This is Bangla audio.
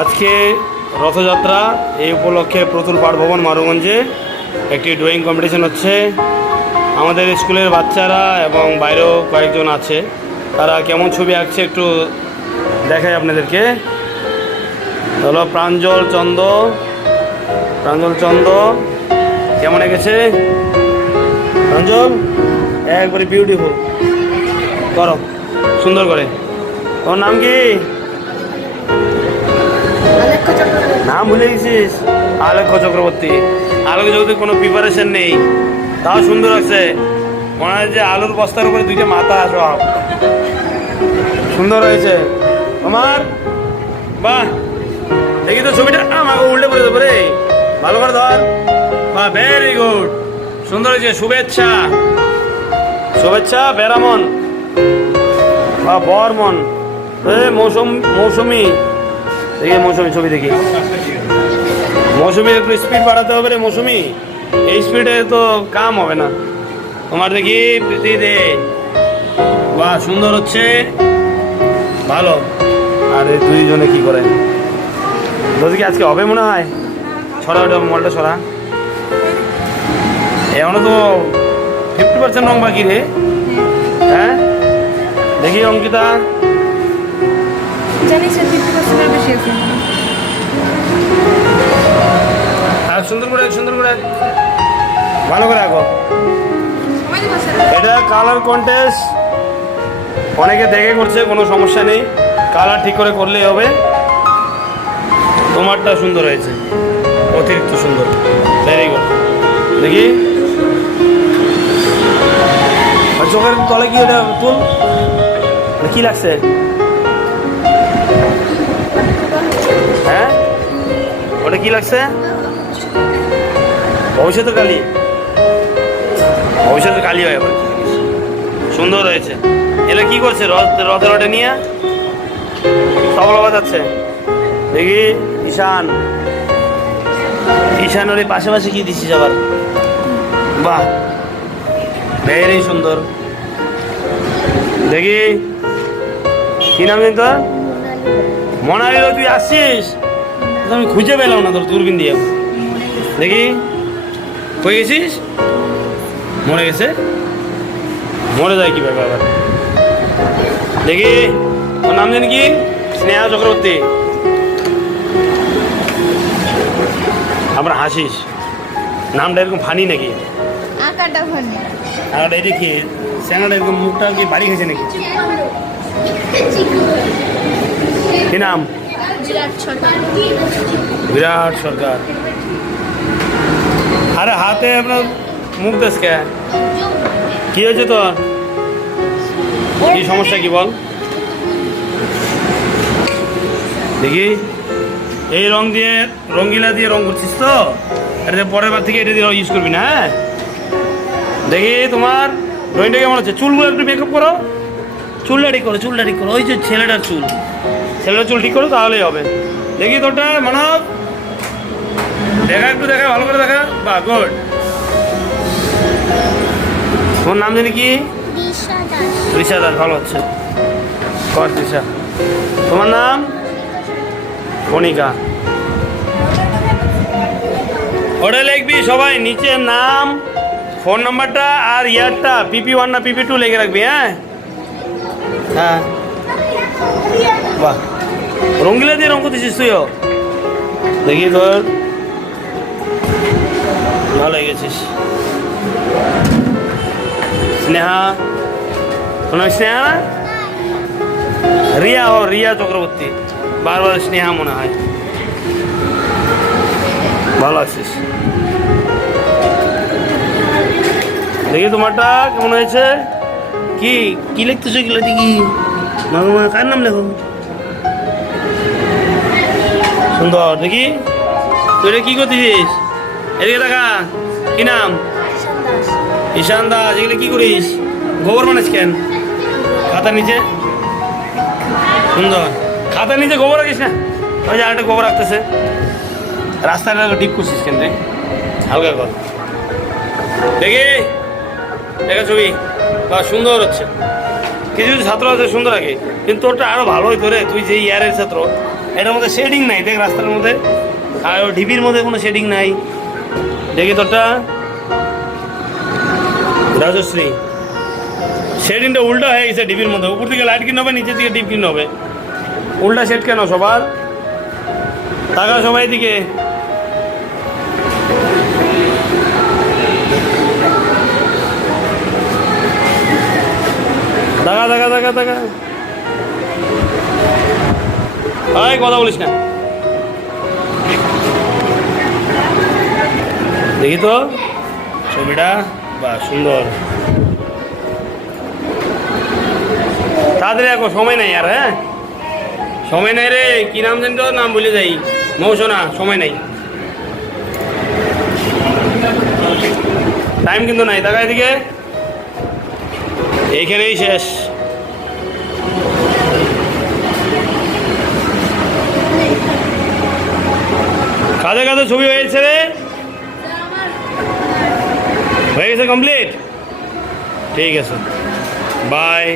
আজকে রথযাত্রা, এই উপলক্ষে প্রতুল পাঠ ভবন মারুগঞ্জে একটি ড্রয়িং কম্পিটিশন হচ্ছে। আমাদের স্কুলের বাচ্চারা এবং বাইরেও কয়েকজন আছে, তারা কেমন ছবি আঁকছে একটু দেখাই আপনাদেরকে। হলো প্রাঞ্জল চন্দ কেমন এঁকেছে? প্রাঞ্জল একবারে বিউটিফুল, করো সুন্দর করে। ওর নাম কি? নাম ভুলে গেছিস? আলেখ্য চক্রবর্তী। আলোকে যদি কোনো প্রিপারেশন নেই, তাও সুন্দর আছে। মনে হয় যে আলুর বস্তার উপরে দুইটা মাথা সব সুন্দর হয়েছে তোমার। বাহ, দেখি তো ছবিটা, আমাকে উল্টে পড়ে দেবো রে, ভালো করে ধর। বাহ, ভেরি গুড, সুন্দর হয়েছে। শুভেচ্ছা বেরামন বা বরমন, মৌসুমি দেখি, মৌসুমি ছবি দেখি। মৌসুমির একটু স্পিড বাড়াতে হবে রে মৌসুমি, এই স্পিডে তো কাম হবে না তোমার। দেখি প্রীতি দে, বাহ সুন্দর হচ্ছে, ভালো। আর এই দুইজনে কি করে যদি কি আজকে হবে মনে হয়? ছড়া ওটা মলটা ছড়া, এখনো তো 50% রং বাকি রে। হ্যাঁ দেখি অঙ্কিতা, সুন্দর করে ভালো করে আঁকো। এটা কালার কন্টেস্ট, অনেকে দেখে করছে, কোনো সমস্যা নেই, কালার ঠিক করে করলেই হবে। তোমারটা সুন্দর হয়েছে, অতিরিক্ত সুন্দর, ভেরি গুড। দেখি চোখের তলে কি ওটা তুল, কি লাগছে? হ্যাঁ ওটা কি লাগছে? ভবিষ্যতের কালি হয় আবার। সুন্দর হয়েছে। এটা কি করছে? রথের ওটা নিয়ে তবলা বাজাচ্ছে। দেখি ঈশান ওর পাশাপাশি কি দিছিস আবার? বাহ, ভেরি সুন্দর। দেখি কি নাম জানি তোর? মনালি। তুই আসছিস? আমি খুঁজে পেলাম না তোর দূরবীন দিয়ে। দেখি কই গেছিস? মরে গেছে? মরে যায় কিভাবে আবার? দেখি তোর নাম জানি কি? স্নেহা চক্রবর্তী। আমরা হাসিস, নামটা এরকম ফানি নাকি? আর এটা কি স্যাংটা এরকম মুখটা কি বাড়ি খেয়েছে নাকি? কি নাম? বিরাট সরকার। আরে হাতে আপনার মুখ দেশ কে? কি হয়েছে তোর? কি সমস্যা কি বল দেখি। এই রং দিয়ে, রঙ্গিলা দিয়ে রং করছিস তো? এটা পরের বার থেকে এটা দিয়ে ইউজ করবি না। হ্যাঁ দেখি তোমার ড্রয়িংটা কেমন হচ্ছে? চুলগুলো একটু মেকআপ করো, চুলটা ঠিক করো। ওই যে ছেলেটার চুল ঠিক করো, তাহলেই হবে। দেখি তোরটা মানব, একটু দেখা, ভালো করে দেখা। বাহ, গুড। তোমার নাম জানি কি? রিশা দাস। ভালো হচ্ছে, কর রিশা। তোমার নাম? কণিকা। ওটা লিখবি সবাই, নিচে নাম, ফোন নাম্বারটা আর ইয়ারটা, PP1 না PP2 লিখে রাখবি। হ্যাঁ বাহ, রঙ্গিলা দিয়ে রঙ করতেছিস তুইও। দেখি তোর ভালো গেছিস। স্নেহা, তোমার স্নেহা না? রিয়া চক্রবর্তী। বারবার স্নেহা মনে হয়। ভালো আছিস। দেখি তোমারটা কেমন হয়েছে? কি লিখতেছো? এগুলো দেখি, কার নাম লেখো? সুন্দর। দেখি তুই এটা কি করতেছিস? এদিকে দেখা, কি নাম? ঈশান দাস। এগুলো কি করিস? গোবর বানাস কেন খাতার নিচে? সুন্দর, খাতার নিচে গোবর রাখিস না? ওই যে আরেকটা গোবর রাখতেছে। রাস্তাটা ডিপ করছিস কেন রে? হালকা কর। দেখি দেখা ছবি, বা সুন্দর হচ্ছে। কিছু ছাত্র আছে সুন্দর আগে, কিন্তু তোরটা আরো ভালো হইতো রে। তুই যে ইয়ারের ছাত্র, এটার মধ্যে শেডিং নাই, দেখ রাস্তার মধ্যে, আর ঢিপির মধ্যে কোনো শেডিং নাই। দেখি তোরটা রাজশ্রী, শেডিংটা উল্টা হয়ে গেছে ঢিপির মধ্যে, উপর থেকে লাইট কিনে হবে, নিচের দিকে ডিপ কিনে হবে, উল্টা শেড কেন সবার? টাকা সবাই দিকে দেখা দেখা দেখা দেখা, আয় কথা বলিস না। দেখি তো ছবিটা, বাহ সুন্দর। তাড়াতাড়ি দেখো, সময় নাই আর। হ্যাঁ সময় নাই রে, কি নাম জানি তো, নাম ভুলে যাই, মৌসুনা, সময় নাই, টাইম কিন্তু নাই। টাকা এদিকে, এইখানেই শেষ। কাঁধে কাঁধে ছবি হয়ে গেছে রে, হয়ে গেছে কমপ্লিট, ঠিক আছে, বাই।